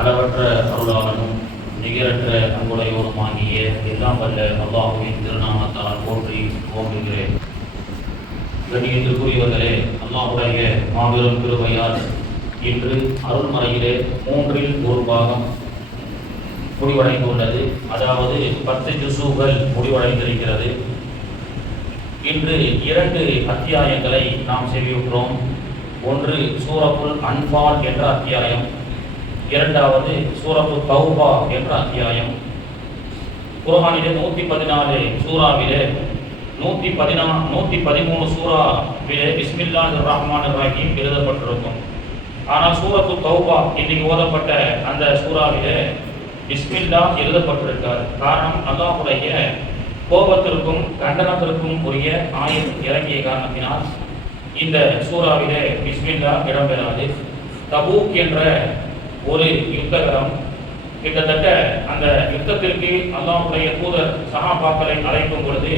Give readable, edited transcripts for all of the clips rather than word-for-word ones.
அளவற்ற அருளாளனும் நிகரற்ற அன்புடையோரும் ஆகிய எல்லாம் வல்ல அல்லாஹுவின் திருநாமத்தால் போற்றி ஓங்குகிறேன். கண்ணியத்திற்குரியவர்களே, அல்லாஹுடைய மாபெரும் கிருபையால் இன்று அருள்மறையிலே 3இல் 1 பாகம் முடிவடைந்துள்ளது. அதாவது 10 ஜுஸூகள் முடிவடைந்திருக்கிறது. இன்று 2 அத்தியாயங்களை நாம் செவியுற்றோம். ஒன்று சூரத்துல் அன்பால் என்ற அத்தியாயம், இரண்டாவது சூரத்து தௌபா என்ற அத்தியாயம். குர்ஆனிலே 114 சூறாவிலே 113 சூறாவிலே பிஸ்மில்லாஹிர் ரஹ்மானிர் ரஹீம் எழுதப்பட்டிருக்கும். ஆனால் சூரத்து தௌபா இன்னைக்கு ஓதப்பட்ட அந்த சூறாவிலே பிஸ்மில்லா எழுதப்பட்டிருக்கார். காரணம், அல்லாஹ்வுடைய கோபத்திற்கும் கண்டனத்திற்கும் உரிய ஆயத் இறங்கிய காரணத்தினால் இந்த சூறாவிலே பிஸ்மில்லா இடம்பெறாது. தபூக் என்ற ஒரு யுத்தகரம், கிட்டத்தட்ட அந்த யுத்தத்திற்கு அல்லாஹ்வுடைய தூதர் சஹாபாக்களை அழைக்கும் பொழுது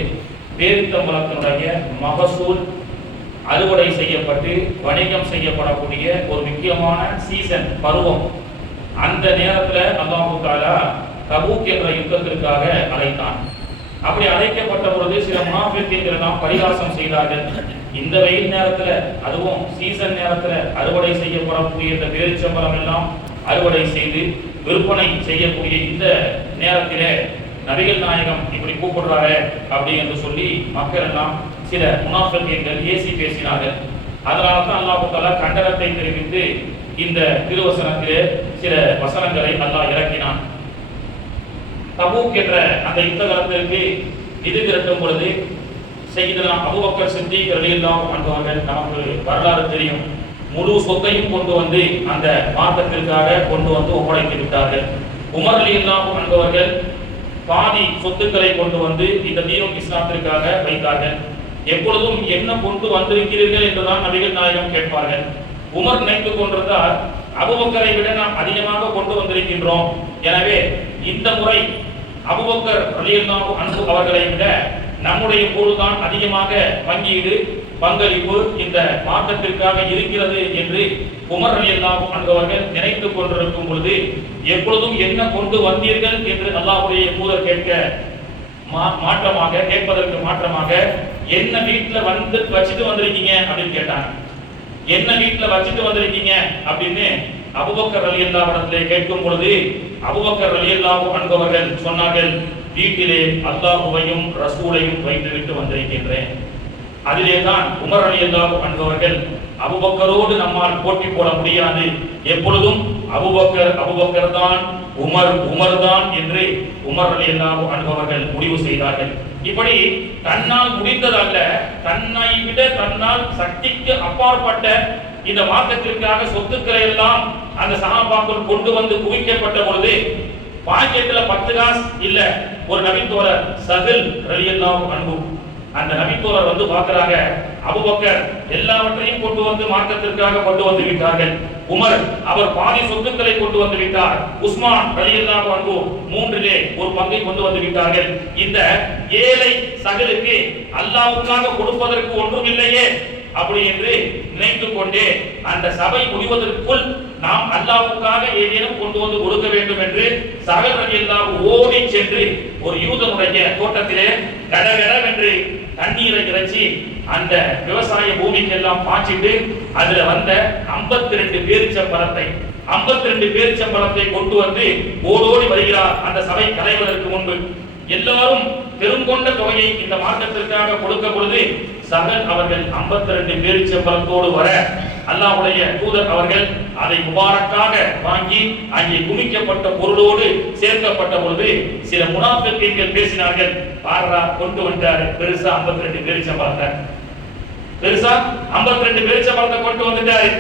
பேரித்தம்பலத்தினுடைய மகசூல் அறுவடை செய்யப்பட்டு வணிகம் செய்யப்படக்கூடிய ஒரு முக்கியமான சீசன் பருவம். அந்த நேரத்தில் அல்லாஹ் தஆலா தபூக் என்ற யுத்தத்திற்காக அழைத்தான். அப்படி அழைக்கப்பட்ட பொழுது சில முனாஃபிக்கீன்கள் எல்லாம் பரிகாசம் செய்தார்கள். இந்த வெயில் நேரத்தில், அதுவும் சீசன் நேரத்தில் அறுவடை செய்யப்படக்கூடிய இந்த பேரிச்சம்பழம் எல்லாம் அறுவடை செய்து விற்பனை செய்யக்கூடிய இந்த நேரத்திலே நபிகள் நாயகம் இப்படி கூப்பிடுறாரு அப்படி என்று சொல்லி மக்கள் எல்லாம் சில முனாஃபிக்கீன்கள் ஏசி பேசினார்கள். அதனால தான் அல்லாஹ் தஆலா கண்டனத்தை தெரிவித்து இந்த திருவசனத்திலே சில வசனங்களை அல்லாஹ் இறக்கினான். தபூக் என்ற அந்த யுத்தகலத்திற்கு நிதி திரட்டும் பொழுது சையதுனா அபூபக்கர் சித்திக் ரலியல்லாஹு அன்ஹு அவர்கள், நமக்கு வரலாறு தெரியும், முழு சொத்தையும் கொண்டு வந்து அந்த மார்க்கத்திற்காக கொண்டு வந்து ஒப்படைத்து விட்டார்கள். உமர் ரலியல்லாஹு அன்ஹு அவர்கள் பாதி சொத்துக்களை கொண்டு வந்து இந்த தீனுல் இஸ்லாத்திற்காக வைத்தார்கள். எப்பொழுதும் என்ன கொண்டு வந்திருக்கிறீர்கள் என்றுதான் நபிகள் நாயகம் கேட்பார்கள். உமர் நினைத்துக் கொண்டிருந்தால் அபூபக்கரை விட நாம் அதிகமாக கொண்டு வந்திருக்கின்றோம், எனவே இந்த முறை அபூபக்கர் ரலியல்லாஹு அன்ஹு அவர்களை விட நம்முடைய பொருள்தான் அதிகமாக பங்கீடு பங்களிப்பு இந்த மாற்றத்திற்காக இருக்கிறது என்று உமர் ரலியல்லாஹு அன்ஹு அவர்கள் நினைத்துக் கொண்டிருக்கும் பொழுது, எப்பொழுதும் என்ன கொண்டு வந்தீர்கள் என்று அல்லாஹ்வுடைய தூதர் கேட்பதற்கு மாற்றமாக என்ன வீட்டுல வந்து வச்சுட்டு வந்திருக்கீங்க அப்படின்னு கேட்டாங்க. என்ன வீட்டுல வச்சுட்டு வந்திருக்கீங்க அப்படின்னு அபூபக்கர் ரலியல்லாஹு அன்ஹு கேட்கும் பொழுது அபூபக்கர் ரலியல்லாஹு அன்ஹு அவர்கள் சொன்னார்கள், வீட்டிலே அல்லாஹ்வையும் ரசூலையும் வைத்துவிட்டு வந்திருக்கின்றேன். அதிலே தான் உமர் ரலியல்லாஹு அன்ஹு அவர்கள், அபூபக்கரோடு நம்மால் போட்டி போட முடியாது, எப்பொழுதும் அபூபக்கர் தான், உமர் தான் என்று உமர் ரலியல்லாஹு அன்ஹு அவர்கள் முடிவு செய்தார்கள். இப்படி தன்னால் முடிந்ததல்ல, தன்னை விட தன்னால் சக்திக்கு அப்பாற்பட்ட இந்த மார்க்கத்திற்காக சொத்துக்களை எல்லாம் அந்த சஹாபாக்கள் கொண்டு வந்து குவிக்கப்பட்ட பொழுது பாக்கெட்ல 10 காசு இல்ல. ஒரு நபித்தோழர் சஹல் ரலியல்லாஹு அன்ஹு, அந்த நபித்தோழர் வந்து பார்க்கறாங்க, அபூபக்கர் எல்லாவற்றையும் கொண்டு வந்து மார்க்கத்திற்காக கொண்டு வந்து விட்டார்கள். உமர் அவர் பாதி சொத்துக்களை கொண்டு வந்து விட்டார். உஸ்மான் ரலியல்லாஹு அன்ஹு 3 ஒரு பங்கை கொண்டு வந்து விட்டார்கள். இந்த ஏழை சஹலுக்கு அல்லாஹ்வுக்காக கொடுப்பதற்கு ஒன்றும் இல்லையே அப்படி என்று நினைத்துக் கொண்டே அந்த சபை முடிவதற்குள் நாம் அல்லாஹ்வுக்காக ஏதேனும் கொண்டு வந்து கொடுக்க வேண்டும் என்று சஹல் ரலியல்லாஹு ஓடி சென்று ஒரு யூதனுடைய தோட்டத்திலே கடகடவென்று தண்ணீரை இறைச்சி அந்த விவசாய பூமிக்கு எல்லாம் பாய்ச்சிட்டு அதுல வந்த 52 பேரிச்சம்பழத்தை கொண்டு வந்து ஓடோடி வருகிறார் அந்த சபை கலைவதற்கு முன்பு. எல்லாரும் பெருங்கொண்ட தொகையை இந்த மார்க்கத்திற்காக கொடுக்க பொழுது சஹல் அவர்கள் 52 பேரிச்சம்பழத்தோடு வர அல்லாஹ்வுடைய தூதர் அவர்கள் அதை முபாரக்காக வாங்கி அங்கே குமிக்கப்பட்ட பொருளோடு சேர்க்கப்பட்ட பொழுது சில முனாஃபிக்கீன்கள் பேசினார்கள், பாரா கொண்டு வந்தாரு பெருசா 52 பேரிச்சம்பழத்தை, பெருசா 52 பேரிச்சம்பழத்தை கொண்டு வந்துட்டாரு.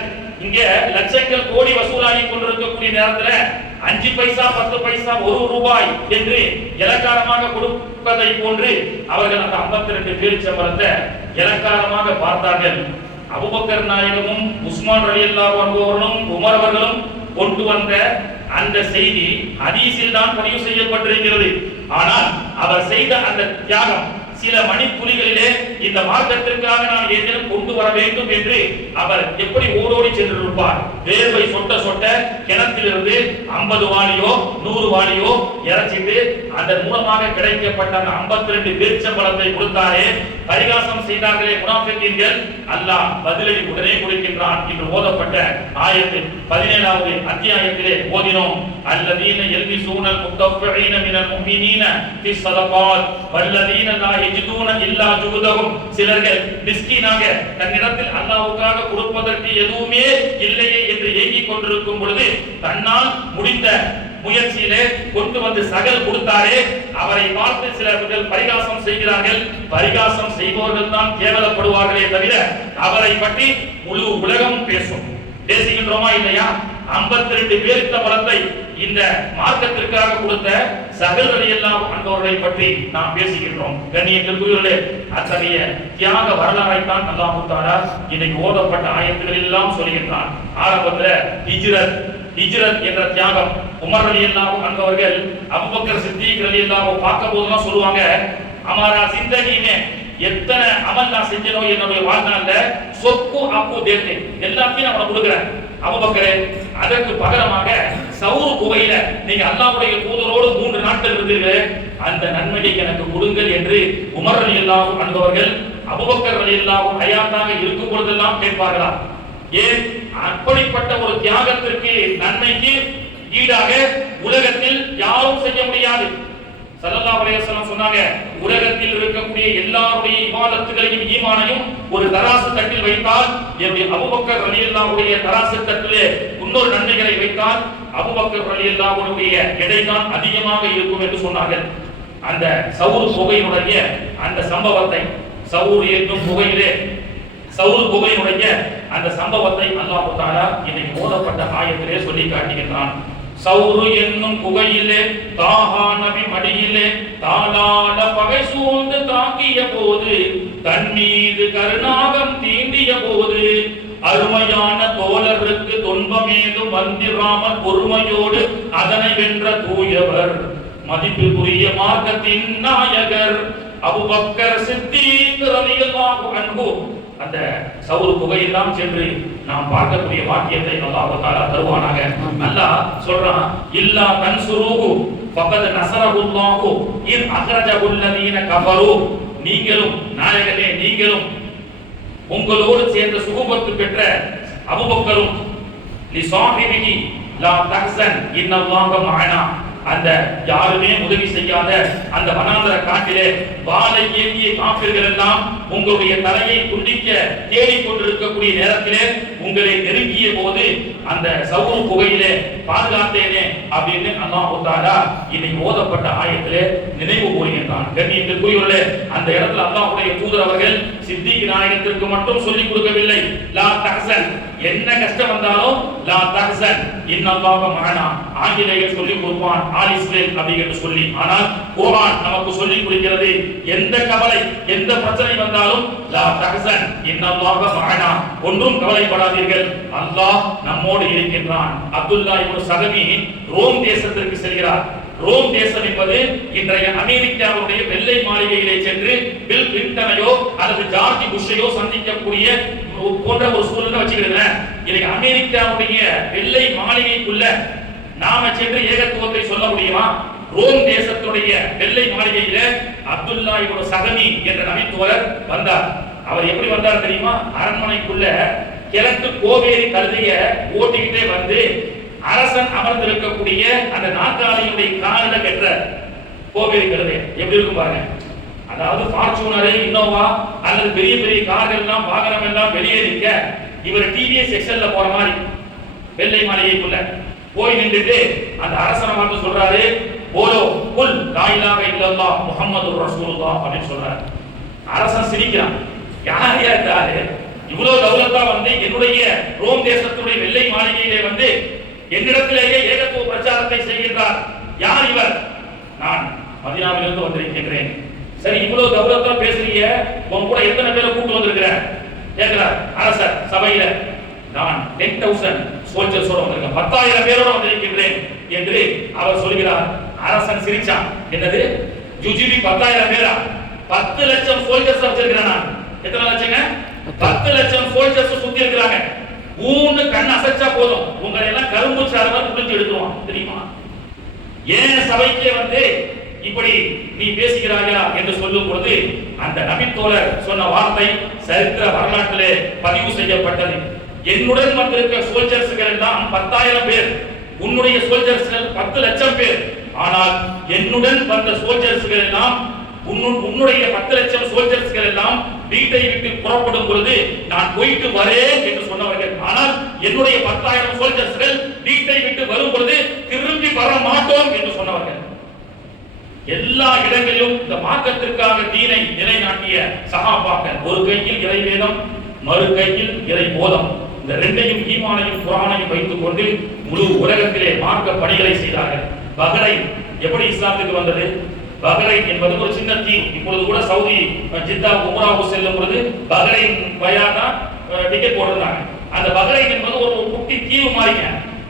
இங்க லட்சங்கள் கோடி வசூலாகி கொண்டிருக்கக்கூடிய நேரத்துல 5 பைசா 10 பைசா 1 ரூபாய் என்று இலக்காரமாக கொடுப்பதை போன்று அவர்கள் அந்த 52 பேரிச்சம்பழத்தை இலக்காரமாக பார்த்தார்கள். அபூபக்கர் நாயகமும் உஸ்மான் ரலியல்லாஹு அன்ஹு அவர்களும் உமர் அவர்களும் கொண்டு வந்த அந்த செய்தி ஹதீஸில் தான் பதிவு செய்யப்பட்டிருக்கிறது. ஆனால் அவர் செய்த அந்த தியாகம் சில மணித்துளிகளிலே இந்த மார்க்கத்திற்காக நாம் ஏதேனும் கொண்டு வர வேண்டும் என்று அவர் எப்படி ஓடோடி சென்றிருப்பார். வேர்வை சொட்ட சொட்ட கிணத்திலிருந்து 50 வாளியோ 100 வாளியோ இறைச்சிட்டு அதன் மூலமாக கிடைக்கப்பட்ட அந்த 52 பேரிச்சம்பழத்தை கொடுத்தாரே, பரிகாசம் செய்தார்களே முனாஃபிகீன்கள், அல்லாஹ் பதிலடி உடனே கொடுக்கின்றான் என்று ஓதப்பட்ட ஆயத்தில் 17வது அத்தியாயத்திலே ஓதினோம். அல்லதீன யல்பிசூனல் முத்தஃபிஈன மினல் முஃமினீன ஃபிஸ் ஸதகாத் வல்லதீன லா யஜிதூன இல்லா ஜுஹதஹும். சிலர்கள் மிஸ்கீனாக தன்னிடத்தில் அல்லாஹ்வுக்காக கொடுப்பதற்கு எதுவுமே இல்லையே என்று ஏங்கிக் கொண்டிருக்கும் பொழுது தன்னால் முடிந்த முயற்சியிலே கொண்டு வந்து சகல் கொடுத்தாரே, அவரை பார்த்து சிலர்கள் பரிகாசம் செய்கிறார்கள். பரிகாசம் செய்பவர்கள் தான் கேவலப்படுவார்களே தவிர அவரை பற்றி முழு உலகம் பேசும். பேசுகின்றோமா இல்லையா? 52 பேரித்த பலத்தை இந்த மார்க்கத்திற்காக கொடுத்த சகல் ரலியல்லாஹு அன்ஹுவை பற்றி நாம் பேசுகின்றோம். கண்ணியத்திற்குரியவர்களே, அத்தகைய தியாக வரலாறைத்தான் அல்லாஹ் தஆலா இன்னைக்கு ஓதப்பட்ட ஆயத்துகளில் எல்லாம் சொல்கின்றான். ஆரம்பத்தில் ஹிஜ்ரத் என்ற தியாகம் உமர் ரலியல்லாஹு அன்ஹு அவர்கள் அபூபக்கர் சித்திக் ரலியல்லாஹு பார்க்கும் போதெல்லாம் சொல்லுவாங்க, हमारा जिंदगी में எத்தனை அமல் நான் செஞ்சனோ என்னுடைய வாழ்நாள்ல சொக்கு அப்பு தேத்தே எல்லாத்தையும் நான் கொடுக்கிறேன். அபூபக்கரே, அதற்கு பகரமாக சவுர் குகையில நீங்க அல்லாஹ்வுடைய தூதரோடு 3 நாட்கள் இருந்தீர்களே, அந்த நன்மையை எனக்கு கொடுங்கள் என்று உமர் ரலியல்லாஹு அன்ஹு அவர்கள் அபூபக்கர் ரலியல்லாஹு ஹயாத்தாக இருக்கும் பொழுதெல்லாம் கேட்பார்களாம். ஏன்? அப்படிப்பட்ட ஒரு தியாகத்திற்கு நன்மைக்கு ஈடாக உலகத்தில் யாரும் செய்ய முடியாது. ஸல்லல்லாஹு அலைஹி வஸல்லம் சொன்னாங்க, உலகத்தில் இருக்கக்கூடிய எல்லாருடைய இபாதத்துகளையும் ஈமானையும் ஒரு தராசு தட்டில் வைத்தால், எப்படி அபூபக்கர் ரலியல்லாஹுடைய தராசு தட்டிலே இன்னொரு நன்மைகளை வைத்தால் அபூபக்கர் ரலியல்லாஹுடைய எடைதான் அதிகமாக இருக்கும் என்று சொன்னார்கள். அந்த சவுர் குகையினுடைய அந்த சம்பவத்தை, சவுர் என்னும் குகையிலே சவுர் குகையினுடைய அந்த சம்பவத்தை அல்லாஹ் தஆலா இன்னைக்கு ஓதப்பட்ட ஆயத்திலே சொல்லி காட்டுகின்றான். சவுரு என்னும் குகையிலே தாஹா நபி மடியிலே தாளாட பகை சூழ்ந்து தாக்கிய போது, தன் மீது கருணாகம் தீண்டிய போது, அருமையான தோழருக்கு துன்பமேதும் வந்திராமல் பொறுமையோடு அதனை வென்ற தூயவர், மதிப்புக்குரிய மார்க்கத்தின் நாயகர் அபூபக்கர் சித்தீக் ரலியல்லாஹு அன்ஹு. அந்த சவுர் குகையெல்லாம் சென்று நாம் பார்க்கக்கூடிய வாக்கியத்தை அல்லாஹ் தஆலா தருவானாக. அல்லாஹ் சொல்றான், இல்லா தன்சுருஹு ஃபகத் நஸரஹுல்லாஹு இன் அக்ரஜஹுல் லதீன கஃபரு. நீங்களும் நாயகனே, நீங்களும் உங்களோடு சேர்ந்த சுகபத்து பெற்ற அபூபக்கரும் லிசாஹிபிஹி லா தஹ்சன் இன்னல்லாஹ மஅனா, அந்த யாருமே உதவி செய்யாத அந்த வனாந்தர காட்டிலே வாளை ஏந்திய காஃபிர்கள் எல்லாம் உங்களுடைய தலையை துண்டிக்க தேடிக் கொண்டிருக்கக்கூடிய நேரத்திலே உங்களை நெருங்கிய போது அந்த சவுர் குகையிலே பாதுகாத்தேனே அப்படின்னு அல்லாஹ் தஆலா இன்னைக்கு ஓதப்பட்ட ஆயத்திலே நினைவு கூறுகின்றான். கண்ணியத்திற்குரியவர்களே, அந்த இடத்துல அல்லாஹ்வுடைய தூதர் அவர்கள் சித்திக் நாயகத்திற்கு மட்டும் சொல்லிக் கொடுக்கவில்லை, லா தஹ்சன், என்ன கஷ்டம் வந்தாலும் லா தஹ்சன் இன்னல்லாஹ மஅனா, ஆங்கிலேயர் சொல்லிக் கொடுப்பான் ஆலிஸ்லேல் அப்படின்னு சொல்லி. ஆனால் குர்ஆன் நமக்கு சொல்லிக் கொடுக்கிறது, எந்த கவலை எந்த பிரச்சனை வந்தாலும் லா தஹ்சன் இன்னல்லாஹ மஅனா, ஒன்றும் கவலைப்படாதீர்கள், அல்லாஹ் நம்மோடு இருக்கின்றான். அப்துல்லா இப்னு சகமி ரோம் தேசத்திற்கு செல்கிறார். ரோம் தேசம் என்பது இன்றைய அமெரிக்காவுடைய வெள்ளை மாளிகையிலே சென்று பில் கிளின்டனையோ அல்லது ஜார்ஜ் புஷ்ஷையோ சந்திக்கக்கூடிய போன்ற ஒரு சூழ்நிலை வச்சுக்கிறேன். இன்னைக்கு அமெரிக்காவுடைய வெள்ளை மாளிகைக்குள்ள நாம சென்று ஏகத்துவத்தை சொல்ல முடியுமா? ரோம் தேசத்துடைய வெள்ளை மாளிகையில அப்துல்லா இப்னு சகமி என்ற நபித்தோழர் வந்தார். அவர் எப்படி வந்தார் தெரியுமா? அரண்மனைக்குள்ள கிழக்கு கோவேரி கழுதைய ஓட்டிக்கிட்டே வந்து அரசன் அமர்ந்திருக்கக்கூடிய அந்த நாற்காலியுடைய காலில கெட்ட கோவேரி கழுதை எப்படி இருக்கும் பாருங்க. அதாவது ஃபார்ச்சூனர், இன்னோவா அல்லது பெரிய பெரிய கார்கள் எல்லாம் வாகனம் எல்லாம் வெளியே நிற்க, இவர் டிவிஎஸ் எக்ஸல்ல போற மாதிரி வெள்ளை மாளிகைக்குள்ள போய் நின்றுட்டு அந்த அரசனை பார்த்து சொல்றாரு, போலோ குல் லா இலாஹ இல்லல்லாஹ் முஹம்மதுர் ரசூலுல்லாஹ் அப்படின்னு சொல்றாரு. அரசன் சிரிக்கிறான். யார் யாரு இவ்வளவு தௌலத்தா வந்து என்னுடைய ரோம் தேசத்துடைய வெள்ளை மாளிகையிலே வந்து என்னிடத்திலேயே ஏகத்துவ பிரச்சாரத்தை செய்கின்றார், யார் இவர்? நான் மதீனாவிலிருந்து வந்திருக்கிறேன். சரி, இவ்வளவு தௌலத்தா பேசுறீங்க, உன் கூட எத்தனை பேரை கூட்டு வந்திருக்கிற கேட்கிறார் அரசர் சபையில. நான் 10,000 சோல்ஜர்ஸோட வந்திருக்கேன், 10,000 பேரோட வந்திருக்கிறேன் என்று அவர் சொல்கிறார். அரசன் சிரிச்சான். என்னது ஜுஜிபி 10,000 பேரா? 10 லட்சம் சோல்ஜர்ஸ் வச்சிருக்கிறேன் நான். எத்தனை லட்சங்க? 10 லட்சம் சோல்ஜர்ஸ் சுத்தி இருக்கிறாங்க. ஊன்னு கண் அசைச்சா போதும் உங்களை எல்லாம் கரும்பு சாரவர் புடிச்சு எடுத்துவான். தெரியுமா? ஏன் சபைக்கே வந்து இப்படி நீ பேசுகிறாயா என்று சொல்லும் பொழுது அந்த நபித்தோழர் சொன்ன வார்த்தை சரித்திர வரலாற்றிலே பதிவு செய்யப்பட்டது. என்னுடன் வந்திருக்க சோல்ஜர்ஸ்கள் எல்லாம் 10,000 பேர், உன்னுடைய சோல்ஜர்ஸ்கள் 10 லட்சம் பேர். ஆனால் என்னுடன் வந்த சோல்ஜர்ஸ்கள் எல்லாம் உன்னுடைய 10 லட்சம் சோல்ஜர்ஸ்கள் எல்லாம் வீட்டை விட்டு புறப்படும் பொழுது நான் போயிட்டு வரேன் என்று சொன்னவர்கள். ஆனால் என்னுடைய 10,000 சோல்ஜர்ஸ்கள் வீட்டை விட்டு வரும் பொழுது திரும்பி வர மாட்டோம் என்று சொன்னவர்கள். எல்லா இடங்களிலும் இந்த மார்க்கத்திற்காக தீனை நிலைநாட்டிய சஹாபாக்கள். ஒரு கையில் இறை வேதம், மறு கையில் இறை போதம். இந்த ரெண்டையும் ஈமானையும் குர்ஆனையும் வைத்துக் கொண்டு முழு உலகத்திலே மார்க்க பணிகளை செய்தார்கள். பஹ்ரைன் எப்படி இஸ்லாத்துக்கு வந்தது? பஹ்ரைன் என்பது ஒரு சின்ன தீவு. இப்பொழுது கூட சவுதி ஜித்தா உம்ராவுக்கு செல்லும் பொழுது பஹ்ரைன் பயானா டிக்கெட் போடுறாங்க. அந்த பஹ்ரைன் என்பது ஒரு குட்டி தீவு மாதிரிங்க.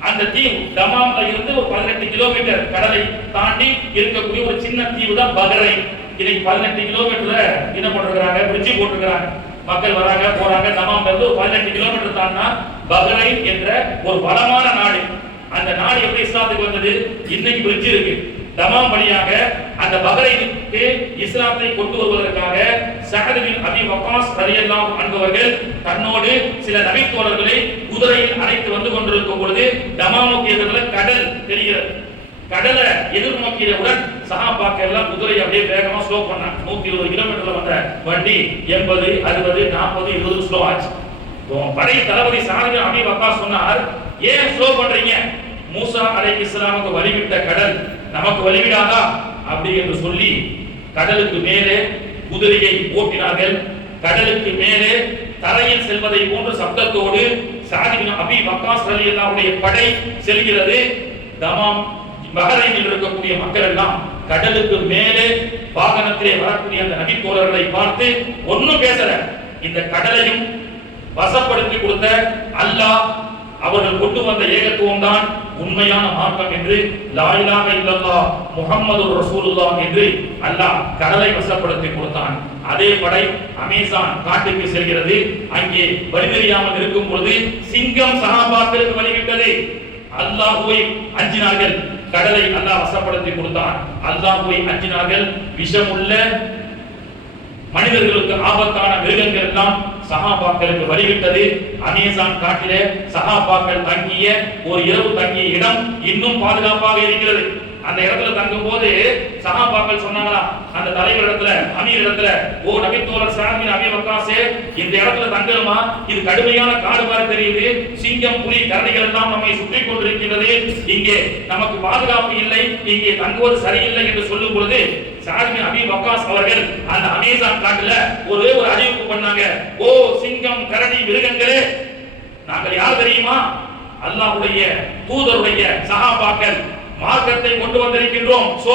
அந்த தீவு தமாம்ல இருந்து ஒரு 18 கிலோமீட்டர் கடலை தாண்டி இருக்கக்கூடிய ஒரு சின்ன தீவு தான் பஹ்ரைன். இன்னைக்கு 18 கிலோமீட்டர்ல என்ன பண்றாங்க? பிரிட்ஜ் போட்டுருக்காங்க. மக்கள் வராங்க போறாங்க. தமாம்ல இருந்து ஒரு 18 கிலோமீட்டர் தாண்டா பஹ்ரைன் என்ற ஒரு வளமான நாடு. அந்த நாடு எப்படி இஸ்லாத்துக்கு வந்தது? இன்னைக்கு பிரிட்ஜ் இருக்கு. தமாம் வழியாக அந்த பஹ்ரைனுக்கு இஸ்லாத்தை கொண்டு வருவதற்காக சஅத் பின் அபி வக்காஸ் ரலியல்லாஹு அன்ஹு அவர்கள் தன்னோடு சில நபித்தோழர்களை குதிரையில் அழைத்து வந்து கொண்டிருக்கும் பொழுது தமாமுக்கு எதிரில் கடல் தெரிகிறது. கடலை எதிர்நோக்கியவுடன் சஹாபாக்கள் எல்லாம் குதிரையை அப்படியே வேகமா ஸ்லோ பண்ணாங்க. 120 கிலோமீட்டர்ல வந்த வண்டி 80, 60, 40, 20 ஸ்லோ ஆச்சு. படை தளபதி சஅத் பின் அபி வக்காஸ் சொன்னார், ஏன் ஸ்லோ பண்றீங்க? மூசா அலைஹிஸ்ஸலாமுக்கு வழிவிட்ட கடல் நமக்கு வழிவிடாதா அப்படி என்று சொல்லி கடலுக்கு மேலே குதிரையை ஓட்டினார்கள். கடலுக்கு மேலே தரையில் செல்வதை போன்ற சப்தத்தோடு சஅத் பின் அபி வக்காஸ் ரலியல்லாஹுடைய படை செல்கிறது. தமாம் பஹ்ரைனில் இருக்கக்கூடிய மக்கள் எல்லாம் கடலுக்கு மேலே வாகனத்திலே வரக்கூடிய அந்த நபி தோழர்களை பார்த்து ஒன்னும் பேசல. இந்த கடலையும் வசப்படுத்தி கொடுத்த அல்லாஹ் அவர்கள் கொண்டு வந்த ஏகத்துவம் தான் உண்மையான மார்க்கம் என்று லா இலாஹ இல்லல்லாஹ் முஹம்மதுர் ரசூலுல்லாஹ் என்று அல்லாஹ் கடலை வசப்படுத்தி கொடுத்தான். அதே படை அமேசான் காட்டுக்கு செல்கிறது. அங்கே வழி தெரியாமல் இருக்கும் பொழுது சிங்கம் சஹாபாக்களுக்கு வழிவிட்டது. அல்லாஹ்வை அஞ்சினார்கள். கடலை அல்லாஹ் வசப்படுத்தி கொடுத்தான். அல்லாஹ்வை அஞ்சினார்கள். விஷமுள்ள மனிதர்களுக்கு ஆபத்தான மிருகங்கள் எல்லாம் சஹாபாக்களுக்கு வழிவிட்டது. அமேசான் காட்டிலே சஹாபாக்கள் தங்கிய ஒரு இரவு தங்கிய இடம் இன்னும் பாதுகாப்பாக இருக்கிறது. அந்த இடத்துல தங்கும் போது சஹாபாக்கள் சொன்னாங்களா அந்த தலைவர் இடத்துல, அமீர் இடத்துல, ஓ நபித்தோழர் சஅத் பின் அபி வக்காஸே, இந்த இடத்துல தங்கணுமா? இது கடுமையான காடு மாதிரி தெரியுது. சிங்கம், புலி, கரடிகள் எல்லாம் நம்மை சுற்றி கொண்டிருக்கிறது. இங்கே நமக்கு பாதுகாப்பு இல்லை, இங்கே தங்குவது சரியில்லை என்று சொல்லும் பொழுது சஅத் பின் அபி வக்காஸ் அவர்கள் அந்த அமேசான் காட்டுல ஒரே ஒரு அறிவிப்பு பண்ணாங்க. ஓ சிங்கம், கரடி, மிருகங்களே, நாங்கள் யார் தெரியுமா? அல்லாஹ்வுடைய தூதருடைய சஹாபாக்கள். மார்க்கத்தை கொண்டு வந்திருக்கின்றோம். சோ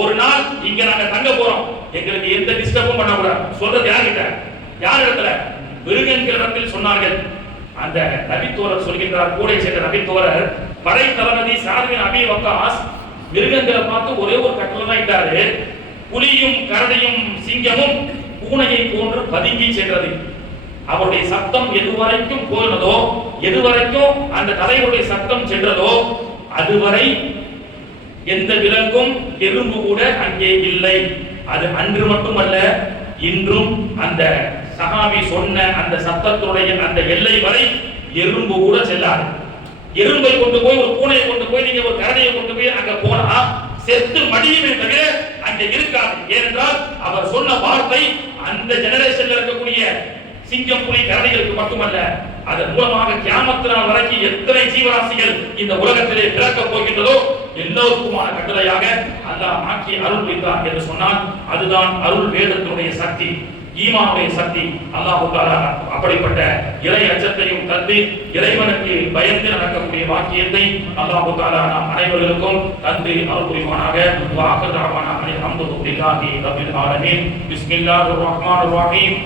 ஒரு நாள் இங்க நாங்க தங்க போறோம். எங்களுக்கு எந்த டிஸ்டர்பும் பண்ண கூடாது. சொல்றது யார்கிட்ட? யார் இடத்துல? மிருகங்களிடத்தில் சொன்னார்கள். அந்த நபித்தோழர் சொல்கின்றார், கூட சென்ற நபித்தோழர் படை தளபதி சஅத் பின் அபி வக்காஸ் மிருகங்களை பார்த்து ஒரே ஒரு கட்டளை தான் இட்டாரு. புலியும் கரடியும் சிங்கமும் பூனையை போன்று பதுங்கி சென்றது. அவருடைய சத்தம் எதுவரைக்கும் போனதோ, எதுவரைக்கும் அந்த தலைவருடைய சத்தம் சென்றதோ அதுவரை எந்த விலங்கும் எறும்பு கூட அங்கே இல்லை. அது அன்று மட்டுமல்ல, இன்றும் அந்த சஹாபி சொன்ன அந்த சத்தத்துடைய அந்த எல்லை வரை எறும்பு கூட செல்லாது. எறும்பை கொண்டு போய், ஒரு பூனையை கொண்டு போய், நீங்க ஒரு கரடியை கொண்டு போய் அங்க போனா செத்து மடியுமே தவிர அங்க இருக்காது. ஏனென்றால் அவர் சொன்ன வார்த்தை அந்த ஜெனரேஷன்ல இருக்கக்கூடிய சிங்கம், புலி, கரடிகளுக்கு மட்டுமல்ல, அதன் மூலமாக கியாமத் நாள் வரைக்கும் எத்தனை ஜீவராசிகள் இந்த உலகத்திலே பிறக்கப் போகின்றதோ எல்லோருக்குமான கட்டளையாக அல்லாஹ் ஆக்கி அருள் வைத்தார் என்று சொன்னால் அதுதான் அருள் வேதத்தினுடைய சக்தி, ஈமானுடைய சக்தி. அல்லாஹ் தஆலா அப்படிப்பட்ட இறை அச்சத்தையும் தந்து இறைவனுக்கு பயந்து நடக்கக்கூடிய வாக்கியத்தை அல்லாஹ் தஆலா நாம் அனைவருக்கும் தந்து அருள் புரிவானாக. வ ஆகிரு தஅவானா அல்ஹம்துலில்லாஹி ரப்பில் ஆலமீன். பிஸ்மில்லாஹிர் ரஹ்மானிர் ரஹீம்.